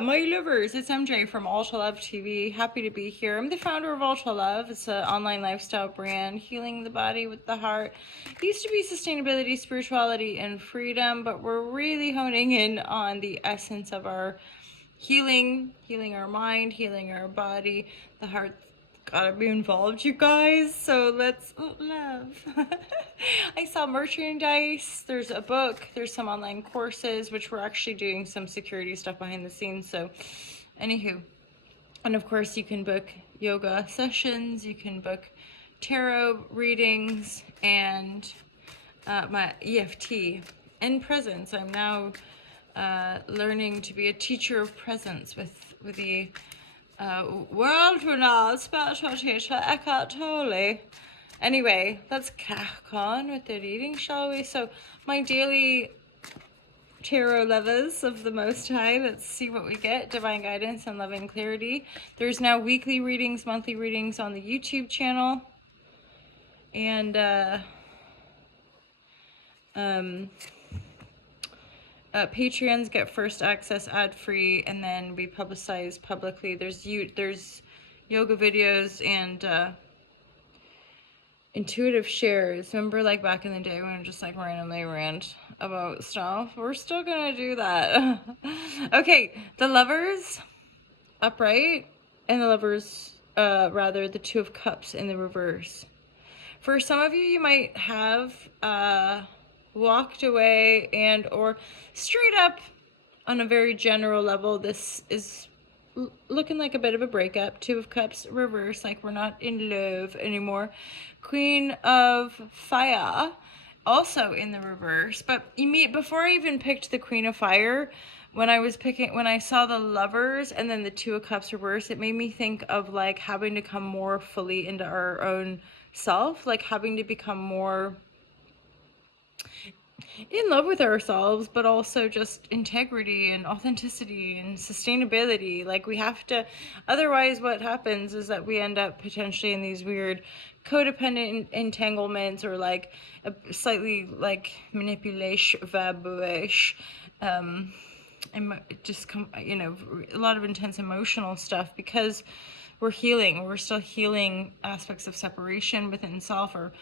my lovers, it's MJ from Ultra Love TV. Happy to be here. I'm the founder of Ultra Love. It's an online lifestyle brand, healing the body with the heart. It used to be sustainability, spirituality, and freedom, but we're really honing in on the essence of our healing our mind, healing our body. The heart gotta be involved, you guys. So let's love. I saw merchandise, there's a book, there's some online courses, which we're actually doing some security stuff behind the scenes. So anywho, and of course you can book yoga sessions, you can book tarot readings, and my EFT and presence. I'm now learning to be a teacher of presence with the world-renowned spiritual teacher Eckhart Tolle. Anyway, let's crack on with the reading, shall we? So, my daily tarot lovers of the Most High, let's see what we get. Divine guidance and loving clarity. There's now weekly readings, monthly readings on the YouTube channel. And, Patreons get first access ad-free, and then we publicize publicly. There's yoga videos and intuitive shares. Remember, like back in the day when I just like randomly rant about stuff? We're still gonna do that. Okay, the Lovers upright, and the Lovers, rather, the Two of Cups in the reverse. For some of you, you might have walked away and or straight up on a very general level, this is looking like a bit of a breakup. Two of Cups reverse, like we're not in love anymore. Queen of Fire also in the reverse. But before I even picked the Queen of Fire, when I saw the Lovers and then the Two of Cups reverse, it made me think of like having to come more fully into our own self, like having to become more in love with ourselves, but also just integrity and authenticity and sustainability. Like we have to, otherwise what happens is that we end up potentially in these weird codependent entanglements, or like a slightly like manipulation, vibration, and just a lot of intense emotional stuff, because we're still healing aspects of separation within self, or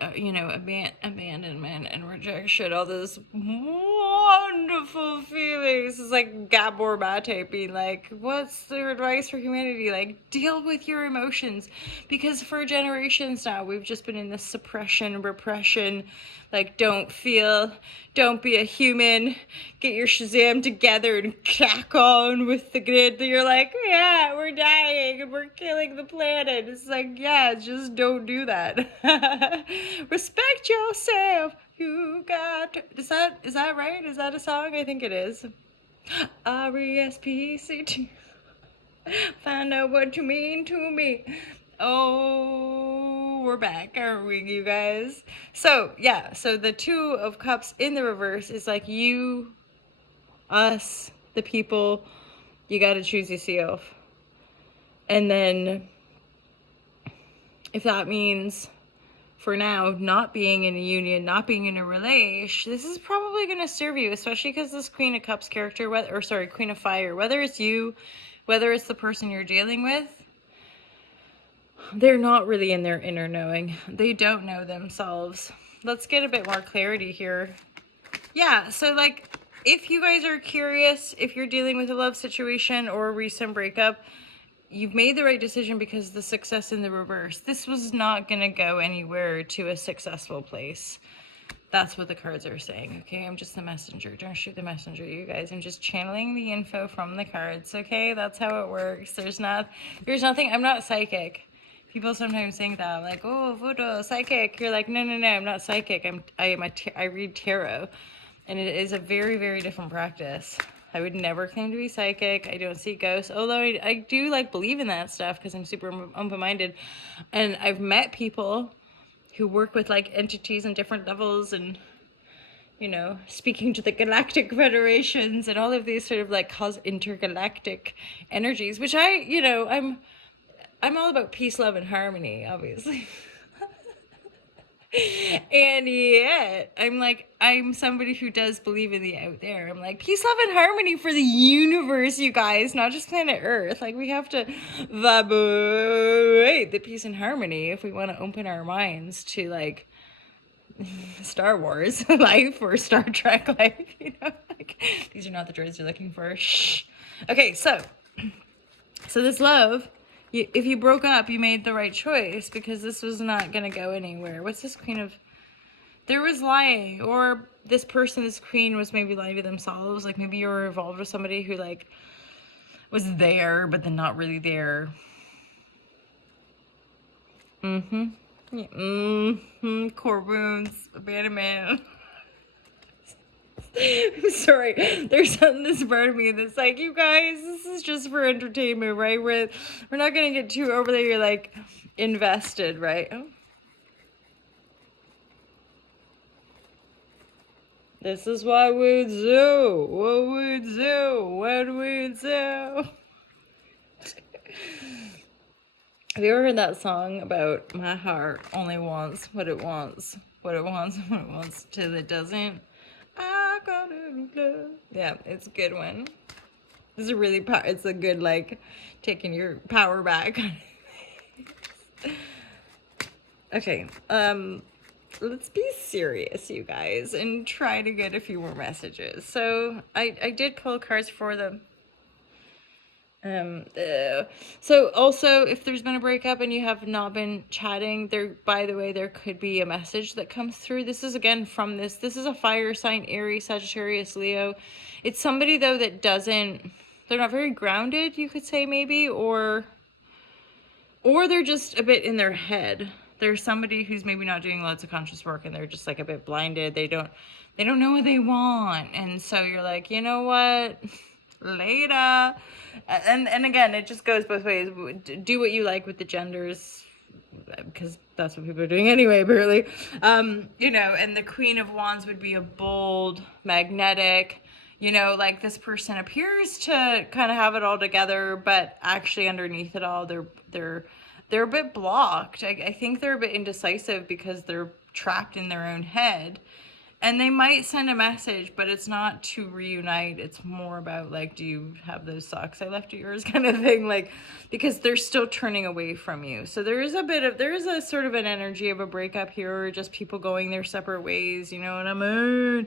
abandonment and rejection, all those wonderful feelings. It's like Gabor Mate being like, what's their advice for humanity? Like, deal with your emotions. Because for generations now, we've just been in this suppression, repression, like, don't feel, don't be a human, get your Shazam together and crack on with the grid. You're like, yeah, we're dying and we're killing the planet. It's like, yeah, just don't do that. Respect yourself. You got to. Is that right? Is that a song? I think it is. RESPCT. Find out what you mean to me. Oh, we're back, aren't we, you guys? So, yeah, so the Two of Cups in the reverse is like you, us, the people, you got to choose yourself. And then if that means, for now, not being in a union, not being in a relation, this is probably going to serve you, especially because this Queen of Cups character, Queen of Fire, whether it's you, whether it's the person you're dealing with, they're not really in their inner knowing. They don't know themselves. Let's get a bit more clarity here. Yeah, so like, if you guys are curious, if you're dealing with a love situation or a recent breakup, you've made the right decision, because the Success in the reverse, this was not going to go anywhere to a successful place. That's what the cards are saying, okay? I'm just the messenger. Don't shoot the messenger, you guys. I'm just channeling the info from the cards, okay? That's how it works. There's nothing, I'm not psychic. People sometimes think that, like, oh, voodoo, psychic. You're like, no, I'm not psychic. I read tarot, and it is a very, very different practice. I would never claim to be psychic. I don't see ghosts, although I do like believe in that stuff because I'm super open-minded, and I've met people who work with like entities on different levels, and speaking to the galactic federations and all of these sort of like cause intergalactic energies, which I'm all about peace, love, and harmony, obviously. And yet, I'm like, I'm somebody who does believe in the out there. I'm like, peace, love, and harmony for the universe, you guys, not just planet Earth. Like, we have to vibrate the peace and harmony if we want to open our minds to, like, Star Wars life or Star Trek life, you know? Like, these are not the droids you're looking for. Shh. Okay, so this love, if you broke up, you made the right choice because this was not going to go anywhere. What's this Queen of... There was lying, or this person, this queen, was maybe lying to themselves. Like, maybe you were involved with somebody who, like, was there, but then not really there. Core wounds, abandonment. I'm sorry. There's something that's part of me that's like, you guys, this is just for entertainment, right? We're not gonna get too over there. You're like invested, right? Oh. This is what we do. What we do. What we do. Have you ever heard that song about my heart only wants what it wants, what it wants, what it wants, till it doesn't? I gotta love. Yeah, it's a good one. This is a really it's a good, like, taking your power back. Okay, let's be serious, you guys, and try to get a few more messages. So I did pull cards for them. So also, if there's been a breakup and you have not been chatting, there, by the way, there could be a message that comes through. This is again from this is a fire sign, Aries, Sagittarius, Leo. It's somebody though that they're not very grounded, you could say, maybe, or they're just a bit in their head. There's somebody who's maybe not doing lots of conscious work and they're just like a bit blinded. They don't know what they want. And so you're like, you know what? Later. And again, it just goes both ways. Do what you like with the genders, because that's what people are doing anyway, apparently. You know, and the Queen of Wands would be a bold, magnetic, you know, like this person appears to kind of have it all together, but actually underneath it all, they're a bit blocked. I think they're a bit indecisive because they're trapped in their own head. And they might send a message, but it's not to reunite. It's more about, like, do you have those socks I left at yours kind of thing, like, because they're still turning away from you. So there is a sort of an energy of a breakup here, or just people going their separate ways, you know what I mean?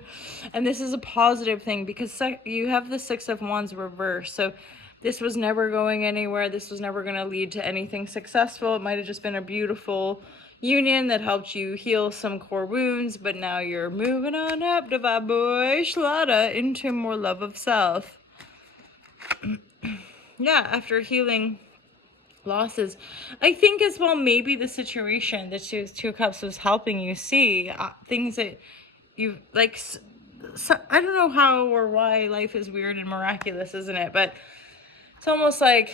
And this is a positive thing because you have the Six of Wands reversed. So this was never going anywhere. This was never going to lead to anything successful. It might have just been a beautiful union that helped you heal some core wounds, but now you're moving on up, Divine Boy Shlada, into more love of self. Yeah, after healing losses, I think as well, maybe the situation that Two of Cups was helping you see things that you like. So, I don't know how or why life is weird and miraculous, isn't it? But it's almost like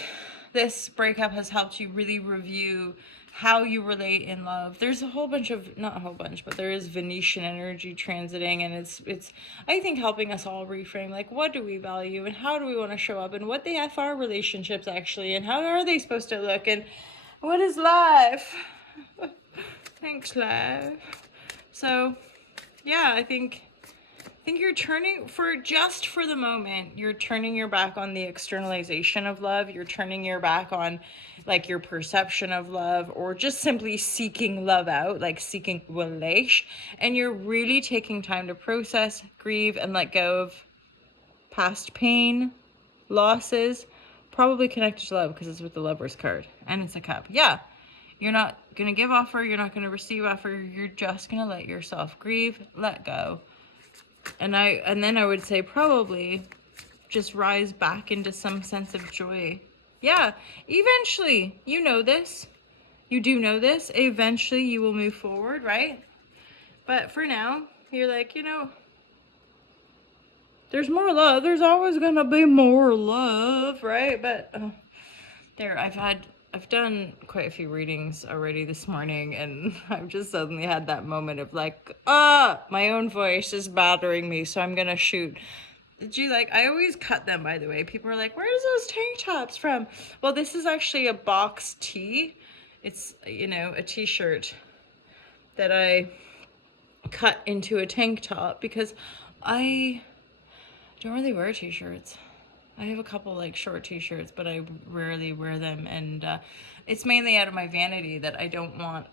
this breakup has helped you really review how you relate in love. There's a whole bunch of, not a whole bunch, but there is Venetian energy transiting, and it's I think helping us all reframe, like, what do we value and how do we want to show up, and what the F are relationships actually, and how are they supposed to look, and what is life? Thanks, life. So yeah, I think you're turning, for the moment, you're turning your back on the externalization of love. You're turning your back on, like, your perception of love, or just simply seeking love out, like seeking relation. And you're really taking time to process, grieve, and let go of past pain, losses, probably connected to love because it's with the Lover's card and it's a cup. Yeah. You're not going to give offer. You're not going to receive offer. You're just going to let yourself grieve, let go. And then I would say probably just rise back into some sense of joy. Yeah, eventually, you know this. You do know this. Eventually you will move forward, right? But for now, you're like, you know, there's more love. There's always gonna be more love, right? But I've done quite a few readings already this morning, and I've just suddenly had that moment of like, my own voice is bothering me, so I'm gonna shoot. Did you like, I always cut them, by the way. People are like, where's those tank tops from? Well, this is actually a box tee. It's, you know, a t-shirt that I cut into a tank top because I don't really wear t-shirts. I have a couple like short t-shirts, but I rarely wear them, and it's mainly out of my vanity that I don't want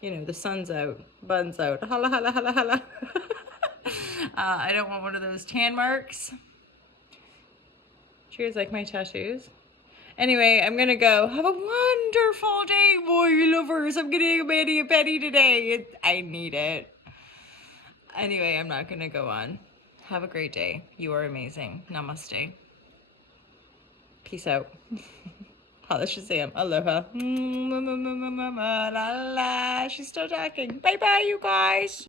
you know, the sun's out, bun's out, holla holla holla holla. I don't want one of those tan marks. Do you guys like my tattoos? Anyway, I'm gonna go. Have a wonderful day, boy lovers. I'm getting a mani a pedi today. I need it. Anyway, I'm not gonna go on. Have a great day. You are amazing. Namaste. Peace out. Holla Shazam. Aloha. La la. She's still talking. Bye bye, you guys.